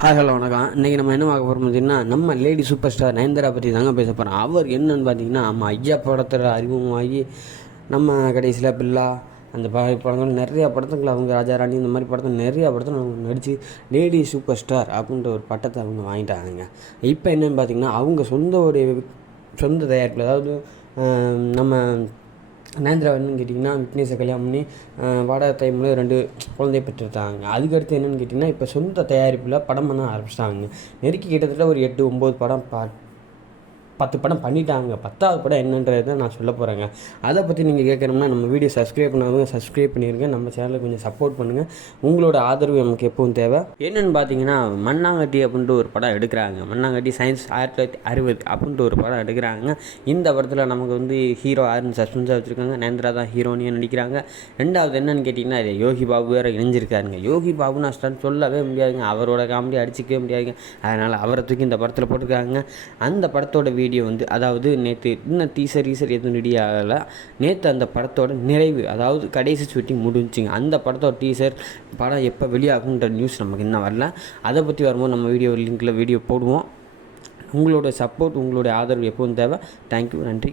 Hello வணக்கம். இன்றைக்கி நம்ம என்ன பார்க்க போகிறோம் பார்த்தீங்கன்னா, நம்ம லேடி சூப்பர் ஸ்டார் நயன்தாரா பற்றி தாங்க பேச போகிறோம். அவர் என்னன்னு பார்த்தீங்கன்னா, நம்ம ஐயா படத்தில் அறிமுகமாகி நம்ம கடைசியில் பில்லா அந்த படங்கள் நிறையா படத்துங்களை அவங்க ராஜாராணி இந்த மாதிரி படத்தில் நிறையா படத்தில் அவங்க நடித்து லேடி சூப்பர் ஸ்டார் அப்படின்ற ஒரு பட்டத்தை அவங்க வாங்கிட்டாங்க. இப்போ என்னென்னு பார்த்தீங்கன்னா, அவங்க சொந்த தயாரிப்பில், அதாவது நம்ம நயன்தாரா என்னன்னு கேட்டிங்கன்னா, விக்னேஷை கல்யாணம் பண்ணி வாடகை டைமில் 2 குழந்தைய பெற்றுட்டாங்க. அதுக்கடுத்து என்னென்னு கேட்டிங்கன்னா, இப்போ சொந்த தயாரிப்பில் படம் பண்ண ஆரம்பிச்சிட்டாங்க. நெருக்கி கிட்டத்தட்ட ஒரு 8, 9 படம் 10 படம் பண்ணிட்டாங்க. 10வது படம் என்னன்றதை நான் சொல்ல போகிறேங்க. அதை பற்றி நீங்கள் கேட்கணும்னா நம்ம வீடியோ சப்ஸ்கிரைப் பண்ணாமல் சப்ஸ்கிரைப் பண்ணிடுங்க. நம்ம சேனலை கொஞ்சம் சப்போர்ட் பண்ணுங்கள். உங்களோட ஆதரவு நமக்கு எப்பவும் தேவை. என்னென்னு பார்த்தீங்கன்னா, மண்ணாங்கட்டி அப்படின்ட்டு ஒரு படம் எடுக்கிறாங்க. மண்ணாங்கட்டி சயின்ஸ் 1960 அப்படின்ட்டு ஒரு படம் எடுக்கிறாங்க. இந்த படத்தில் நமக்கு ஹீரோ யாருன்னு சஸ்பென்ஸாக வச்சுருக்காங்க. நயன்தாரா தான் ஹீரோனியாக நடிக்கிறாங்க. ரெண்டாவது என்னென்னு கேட்டிங்கன்னா, இது யோகி பாபு வேறு இணைஞ்சிருக்காருங்க. யோகி பாபுன்னு ஸ்டார்ட் சொல்லவே முடியாதுங்க. அவரோட காமெடி அடிச்சிக்கவே முடியாதுங்க. அதனால் அவரை தூக்கி இந்த படத்தில் போட்டிருக்காங்க. அந்த படத்தோட வீடியோ அதாவது நேற்று இன்னும் டீசர் எதுவும் ரெடி ஆகலை. நேற்று அந்த படத்தோட நிறைவு, அதாவது கடைசி ஷூட்டிங் முடிஞ்சுங்க. அந்த படத்தோட டீசர் படம் எப்போ வெளியாகுன்ற நியூஸ் நமக்கு இன்னும் வரல. அதை பற்றி வரும்போது நம்ம லிங்கில் வீடியோ போடுவோம். உங்களோட சப்போர்ட், உங்களுடைய ஆதரவு எப்போவும் தேவை. தேங்க்யூ, நன்றி.